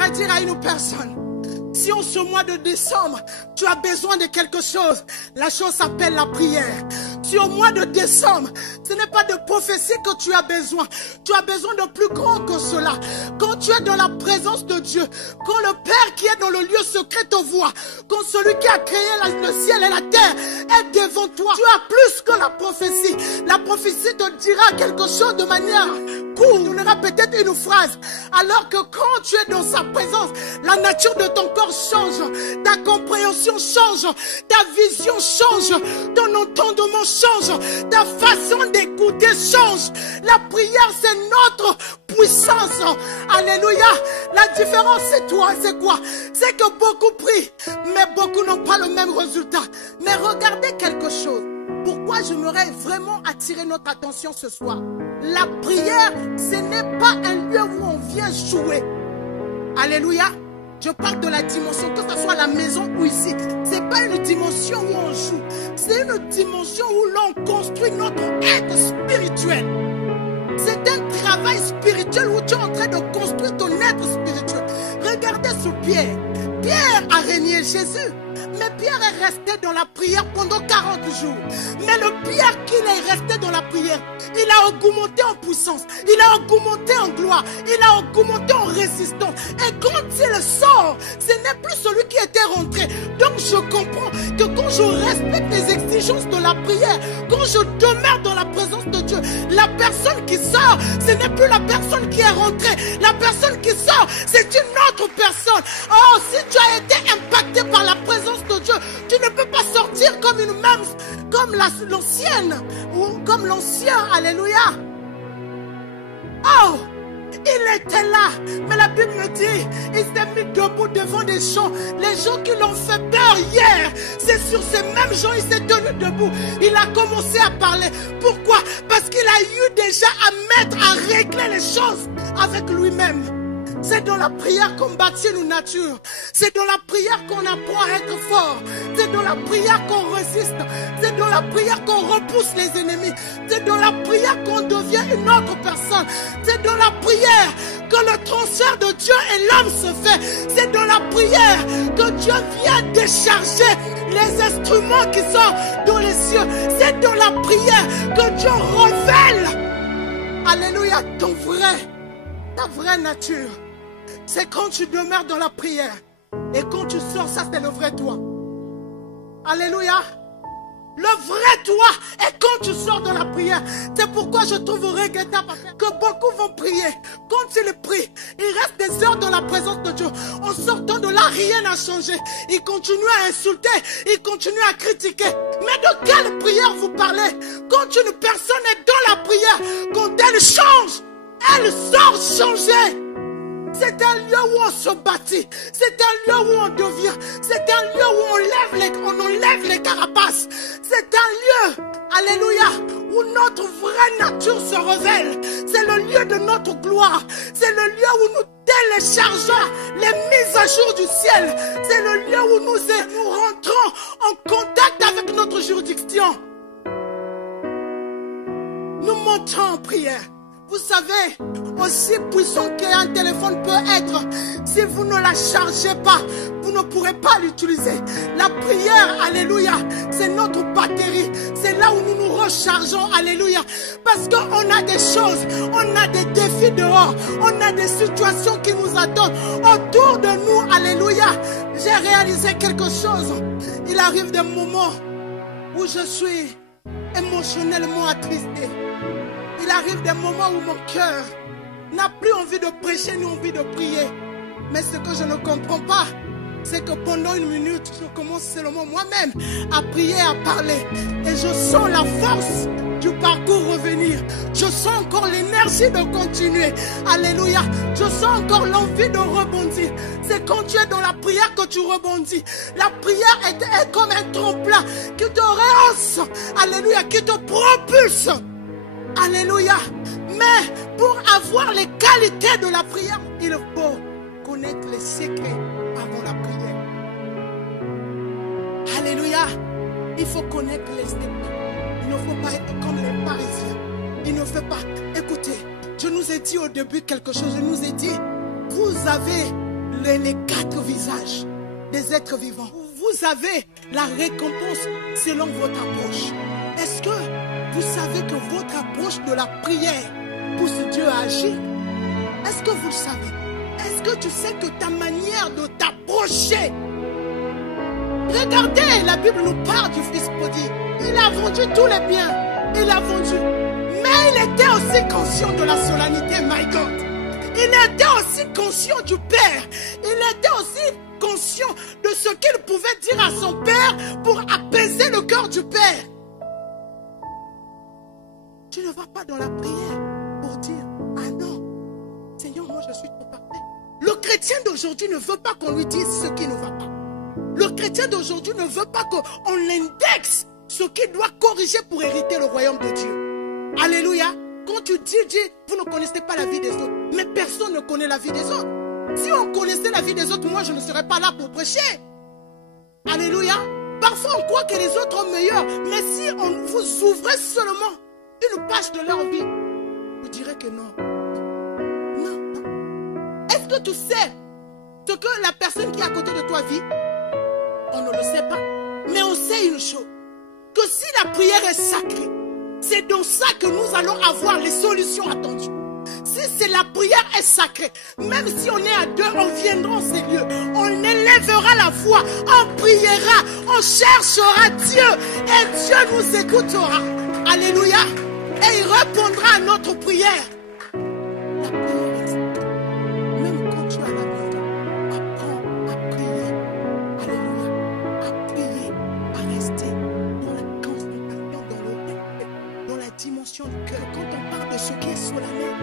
J'aimerais dire à une personne, si en ce mois de décembre, tu as besoin de quelque chose, la chose s'appelle la prière. Si au mois de décembre, ce n'est pas de prophétie que tu as besoin de plus grand que cela. Quand tu es dans la présence de Dieu, quand le Père qui est dans le lieu secret te voit, quand celui qui a créé le ciel et la terre est devant toi, tu as plus que la prophétie. La prophétie te dira quelque chose de manière courte, donnera peut-être une phrase, alors que quand tu es dans sa présence, la nature de ton corps change, ta compréhension change, ta vision change, ton entendement change, ta façon d'écouter change. La prière, c'est notre puissance. Alléluia. La différence, c'est toi, c'est quoi? C'est que beaucoup prient, mais beaucoup n'ont pas le même résultat. Mais regardez quelque chose. Pourquoi j'aimerais vraiment attirer notre attention ce soir? La prière, ce n'est pas un lieu où on vient jouer. Alléluia. Je parle de la dimension, que ce soit à la maison ou ici. Ce n'est pas une dimension où on joue. C'est une dimension où l'on construit notre être spirituel. C'est un travail spirituel où tu es en train de construire ton être spirituel. Regardez sur Pierre. Pierre a régné Jésus. Mais Pierre est resté dans la prière pendant 40 jours. Mais le Pierre qui est resté dans la prière, il a augmenté en puissance, il a augmenté en gloire, il a augmenté en résistance. Et quand il sort, ce n'est plus celui qui était rentré. Donc je comprends que quand je respecte les exigences de la prière, quand je demeure dans la présence de Dieu, la personne qui sort, ce n'est plus la personne qui est rentrée. La personne qui sort, c'est une autre personne. Oh, si tu as été impacté par la présence de Dieu, tu ne peux pas sortir comme une même, comme l'ancienne ou comme l'ancien. Alléluia. Oh, il était là, mais la Bible me dit, il s'est mis debout devant des gens, les gens qui l'ont fait peur hier. C'est sur ces mêmes gens il s'est tenu debout. Il a commencé à parler. Pourquoi? Parce qu'il a eu déjà à régler les choses avec lui-même. C'est dans la prière qu'on bâtit nos natures. C'est dans la prière qu'on apprend à être fort. C'est dans la prière qu'on résiste. C'est dans la prière qu'on repousse les ennemis. C'est dans la prière qu'on devient une autre personne. C'est dans la prière que le transfert de Dieu et l'homme se fait. C'est dans la prière que Dieu vient décharger les instruments qui sont dans les cieux. C'est dans la prière que Dieu révèle, alléluia, ta vraie nature. C'est quand tu demeures dans la prière. Et quand tu sors, ça c'est le vrai toi. Alléluia. Le vrai toi est quand tu sors de la prière. C'est pourquoi je trouve regrettable que beaucoup vont prier. Quand ils prient, ils restent des heures dans la présence de Dieu. En sortant de là, rien n'a changé. Ils continuent à insulter, ils continuent à critiquer. Mais de quelle prière vous parlez? Quand une personne est dans la prière, quand elle change, elle sort changer. C'est un lieu où on se bâtit. C'est un lieu où on devient. C'est un lieu où on enlève les carapaces. C'est un lieu, alléluia, où notre vraie nature se révèle. C'est le lieu de notre gloire. C'est le lieu où nous téléchargeons les mises à jour du ciel. C'est le lieu où nous rentrons en contact avec notre juridiction. Nous montons en prière. Vous savez, aussi puissant qu'un téléphone peut être, si vous ne la chargez pas, vous ne pourrez pas l'utiliser. La prière, alléluia, c'est notre batterie. C'est là où nous nous rechargeons, alléluia. Parce qu'on a des choses, on a des défis dehors, on a des situations qui nous attendent autour de nous, alléluia. J'ai réalisé quelque chose. Il arrive des moments où je suis émotionnellement attristé. Il arrive des moments où mon cœur n'a plus envie de prêcher ni envie de prier. Mais ce que je ne comprends pas, c'est que pendant une minute, je commence seulement moi-même à prier, à parler. Et je sens la force du parcours revenir. Je sens encore l'énergie de continuer. Alléluia. Je sens encore l'envie de rebondir. C'est quand tu es dans la prière que tu rebondis. La prière est comme un tremplin qui te rehausse. Alléluia. Qui te propulse. Alléluia. Mais pour avoir les qualités de la prière, il faut connaître les secrets avant la prière. Alléluia. Il faut connaître les secrets. Il ne faut pas être comme les pharisiens. Il ne faut pas. Écoutez, je nous ai dit au début quelque chose. Je nous ai dit, vous avez les 4 visages des êtres vivants. Vous avez la récompense selon votre approche. Est-ce que vous savez que votre approche de la prière pousse Dieu à agir? Est-ce que vous le savez? Est-ce que tu sais que ta manière de t'approcher... Regardez, la Bible nous parle du fils prodigue. Il a vendu tous les biens. Il a vendu. Mais il était aussi conscient de la solennité, my God. Il était aussi conscient du Père. Il était aussi conscient de ce qu'il pouvait dire à son Père pour apaiser le cœur du Père. Tu ne vas pas dans la prière pour dire, ah non, Seigneur, moi je suis trop parfait. Le chrétien d'aujourd'hui ne veut pas qu'on lui dise ce qui ne va pas. Le chrétien d'aujourd'hui ne veut pas qu'on l'indexe ce qu'il doit corriger pour hériter le royaume de Dieu. Alléluia. Quand tu dis, vous ne connaissez pas la vie des autres. Mais personne ne connaît la vie des autres. Si on connaissait la vie des autres, moi je ne serais pas là pour prêcher. Alléluia. Parfois on croit que les autres sont meilleurs. Mais si on vous ouvrez seulement une page de leur vie, vous direz que non. Non, non. Est-ce que tu sais ce que la personne qui est à côté de toi vit? On ne le sait pas. Mais on sait une chose. Que si la prière est sacrée, c'est dans ça que nous allons avoir les solutions attendues. Si la prière est sacrée, même si on est à 2, on viendra en ces lieux. On élèvera la voix, on priera, on cherchera Dieu et Dieu nous écoutera. Alléluia. Et il répondra à notre prière. La prière est sacrée. Même quand tu es à la maison, apprends à prier. Alléluia. À prier, à rester dans la contemplation, dans la dimension du cœur. Quand on parle de ce qui est solennel,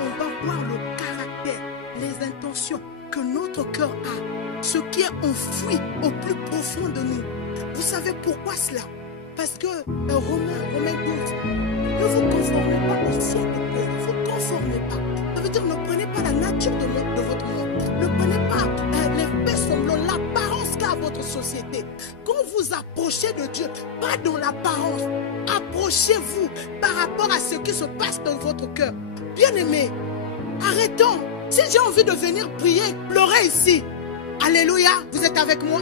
on va voir le caractère, les intentions que notre cœur a, ce qui est enfoui au plus profond de nous. Vous savez pourquoi cela? Parce que Romains 12, ne vous conformez pas au siècle, ne vous conformez pas. Ça veut dire ne prenez pas la nature de votre monde, ne prenez pas les faits semblants, l'apparence qu'a votre société. Quand vous approchez de Dieu, pas dans l'apparence, approchez-vous par rapport à ce qui se passe dans votre cœur. Bien-aimés, arrêtons. Si j'ai envie de venir prier, pleurer ici, alléluia, vous êtes avec moi?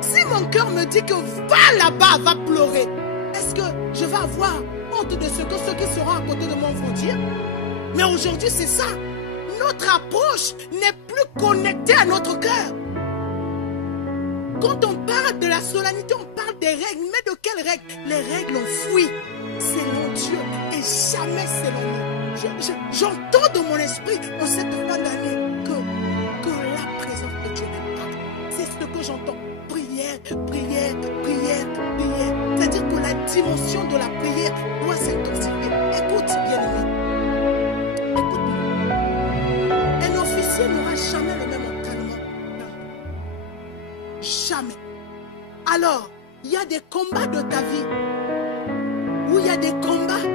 Si mon cœur me dit que va là-bas, va pleurer, est-ce que je vais avoir honte de ce que ceux qui seront à côté de moi vont dire? Mais aujourd'hui, c'est ça. Notre approche n'est plus connectée à notre cœur. Quand on parle de la solennité, on parle des règles. Mais de quelles règles? Les règles enfouies selon Dieu et jamais selon nous. J'entends dans mon esprit en cette fin d'année que la présence de Dieu n'est pas. C'est ce que j'entends. Prière, prière, prière, prière. C'est-à-dire que la dimension de la prière doit s'intensifier. Écoute, bien-aimé. Écoute-moi. Un officier n'aura jamais le même entraînement. Jamais. Alors, il y a des combats de ta vie où il y a des combats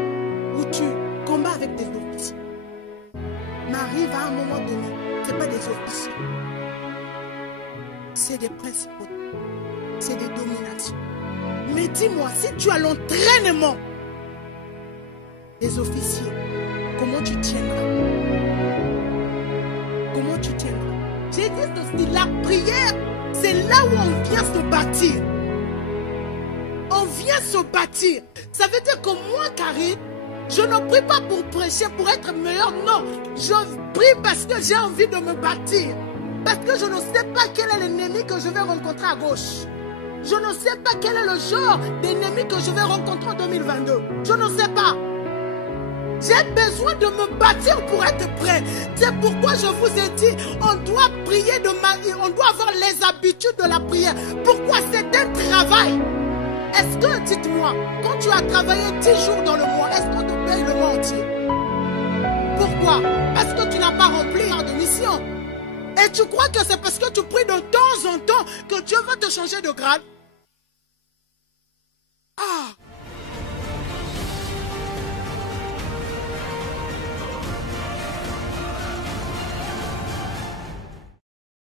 où tu combats avec des officiers. Mais arrive à un moment donné, ce n'est pas des officiers. C'est des principaux. C'est des dominations. Mais dis-moi, si tu as l'entraînement des officiers, comment tu tiendras? Comment tu tiendras? J'ai dit aussi, la prière, c'est là où on vient se bâtir. On vient se bâtir. Ça veut dire que moi, Karine, je ne prie pas pour prêcher, pour être meilleur. Non, je prie parce que j'ai envie de me bâtir. Parce que je ne sais pas quel est l'ennemi que je vais rencontrer à gauche. Je ne sais pas quel est le genre d'ennemi que je vais rencontrer en 2022. Je ne sais pas. J'ai besoin de me bâtir pour être prêt. C'est pourquoi je vous ai dit, on doit prier on doit avoir les habitudes de la prière. Pourquoi? C'est un travail. Est-ce que, dites-moi, quand tu as travaillé 10 jours dans le mois, est-ce qu'on te paye le mois entier? Pourquoi? Parce que tu n'as pas rempli de mission. Et tu crois que c'est parce que tu pries de temps en temps que Dieu va te changer de grade? Ah!